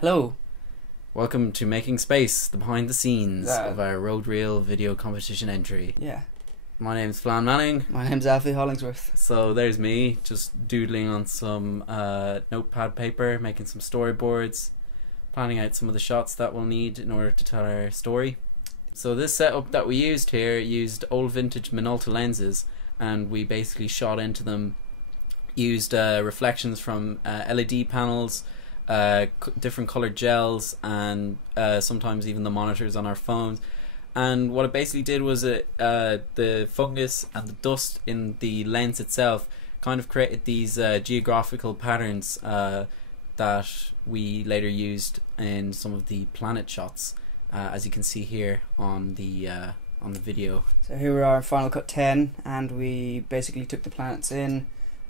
Hello. Welcome to Making Space, the behind the scenes of our road reel video competition entry. Yeah. My name's Flan Manning. My name's Alfie Hollingsworth. So there's me, just doodling on some notepad paper, making some storyboards, planning out some of the shots that we'll need in order to tell our story. So this setup that we used here used old vintage Minolta lenses, and we basically shot into them, used reflections from LED panels, different colored gels, and sometimes even the monitors on our phones. And what it basically did was the fungus and the dust in the lens itself kind of created these geographical patterns that we later used in some of the planet shots, as you can see here on the video. So here we are in Final Cut 10, and we basically took the planets in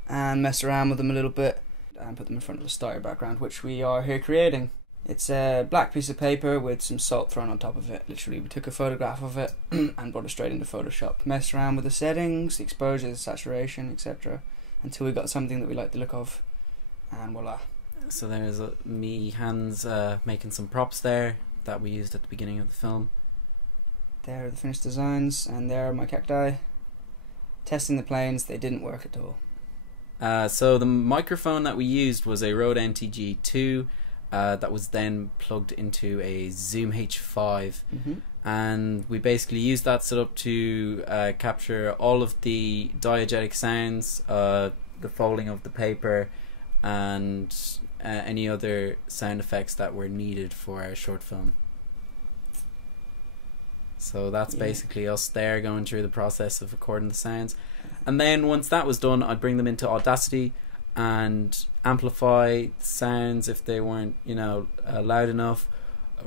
and messed around with them a little bit and put them in front of a starry background, which we are here creating. It's a black piece of paper with some salt thrown on top of it. Literally, we took a photograph of it and brought it straight into Photoshop. Messed around with the settings, the exposure, the saturation, etc. until we got something that we like the look of, and voila. So there's me hands making some props there that we used at the beginning of the film. There are the finished designs, and there are my cacti. Testing the planes, they didn't work at all. So the microphone that we used was a Røde NTG2 that was then plugged into a Zoom H5, and we basically used that setup to capture all of the diegetic sounds, the folding of the paper, and any other sound effects that were needed for our short film. So that's basically us there going through the process of recording the sounds. And then once that was done, I'd bring them into Audacity and amplify the sounds if they weren't, loud enough,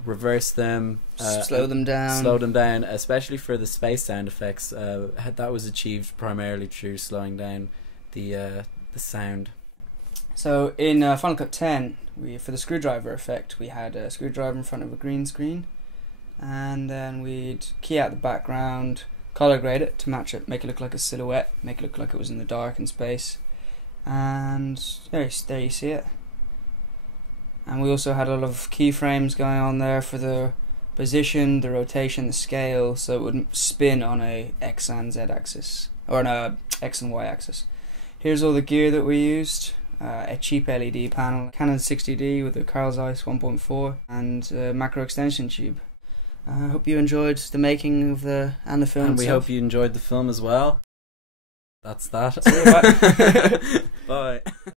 reverse them, slow them down, especially for the space sound effects. That was achieved primarily through slowing down the sound. So in Final Cut 10, for the screwdriver effect, we had a screwdriver in front of a green screen, and then we'd key out the background, color grade it to match it, make it look like a silhouette, make it look like it was in the dark in space, and there you see it. And we also had a lot of keyframes going on there for the position, the rotation, the scale, so it wouldn't spin on a X and Z axis, or on a X and Y axis. Here's all the gear that we used. A cheap LED panel, Canon 60D with a Carl Zeiss 1.4, and a macro extension tube. I hope you enjoyed the making of the film. And we hope you enjoyed the film as well. That's that. See you, bye. Bye.